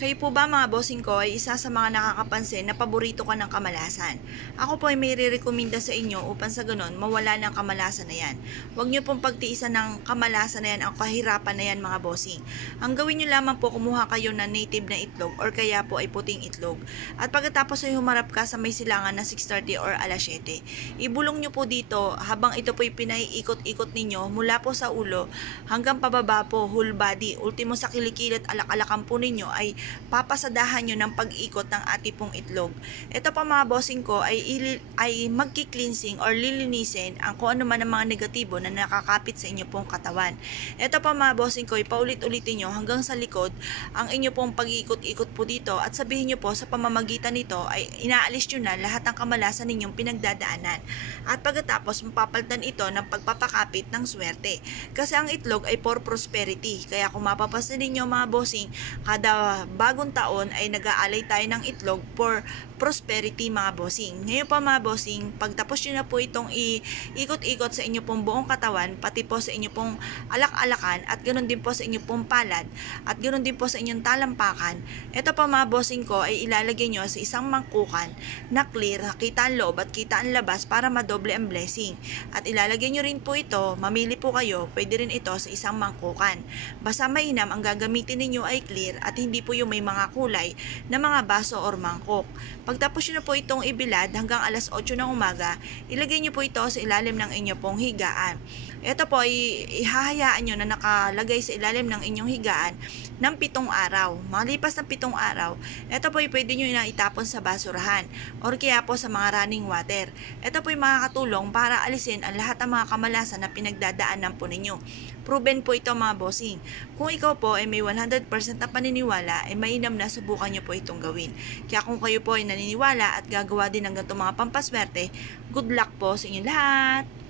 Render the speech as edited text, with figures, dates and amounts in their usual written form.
Kayo po ba mga bossing ko ay isa sa mga nakakapansin na paborito ka ng kamalasan? Ako po ay may re-recommenda sa inyo upang sa ganun mawala ng kamalasan na yan. Huwag nyo pong pagtiisan ng kamalasan na yan, ang kahirapan na yan mga bossing. Ang gawin nyo lamang po, kumuha kayo ng native na itlog or kaya po ay puting itlog. At pagkatapos ay humarap ka sa may silangan na 6:30 or alas 7. Ibulong nyo po dito habang ito po ay pinaiikot-ikot ninyo mula po sa ulo hanggang pababa po, whole body. Ultimo sa kilikili at alak-alakan po ninyo ay papasadahan nyo ng pag-ikot ng ati pong itlog. Ito pa mga bossing ko ay magki-cleansing or lilinisin ang kung ano man ang mga negatibo na nakakapit sa inyo pong katawan. Ito pa mga bossing ko, ipaulit-ulitin nyo hanggang sa likod ang inyo pong pag-ikot-ikot po dito at sabihin nyo po sa pamamagitan nito ay inaalis nyo na lahat ng kamalasan ninyong pinagdadaanan. At pagkatapos mapapalitan ito ng pagpapakapit ng swerte. Kasi ang itlog ay for prosperity. Kaya kung mapapasin ninyo mga bossing, kada bagong taon ay nag-aalay tayo ng itlog for prosperity mga bossing. Ngayon pa mga bossing, pagtapos nyo na po itong ikot-ikot sa inyo pong buong katawan, pati po sa inyo pong alak-alakan at ganoon din po sa inyo pong palad at ganoon din po sa inyong talampakan, ito pa mga bossing ko ay ilalagay nyo sa isang mangkukan na clear, kita ang loob at kita ang labas para madoble ang blessing. At ilalagay nyo rin po ito, mamili po kayo, pwede rin ito sa isang mangkukan. Basta mainam, ang gagamitin ninyo ay clear at hindi po yung may mga kulay na mga baso or mangkok. Pagtapos nyo na po itong ibilad hanggang alas 8 ng umaga, ilagay nyo po ito sa ilalim ng inyo pong higaan. Ito po ay ihahayaan nyo na nakalagay sa ilalim ng inyong higaan ng 7 araw. Malipas ng 7 araw, ito po ay pwede nyo na itapon sa basurahan or kaya po sa mga running water. Ito po ay makakatulong para alisin ang lahat ng mga kamalasan na pinagdadaanan po ninyo. Proven po ito mga bossing. Kung ikaw po ay may 100% na paniniwala, ay mainam na subukan nyo po itong gawin. Kaya kung kayo po ay naniniwala at gagawa din ng ganitong mga pampaswerte, good luck po sa inyo lahat!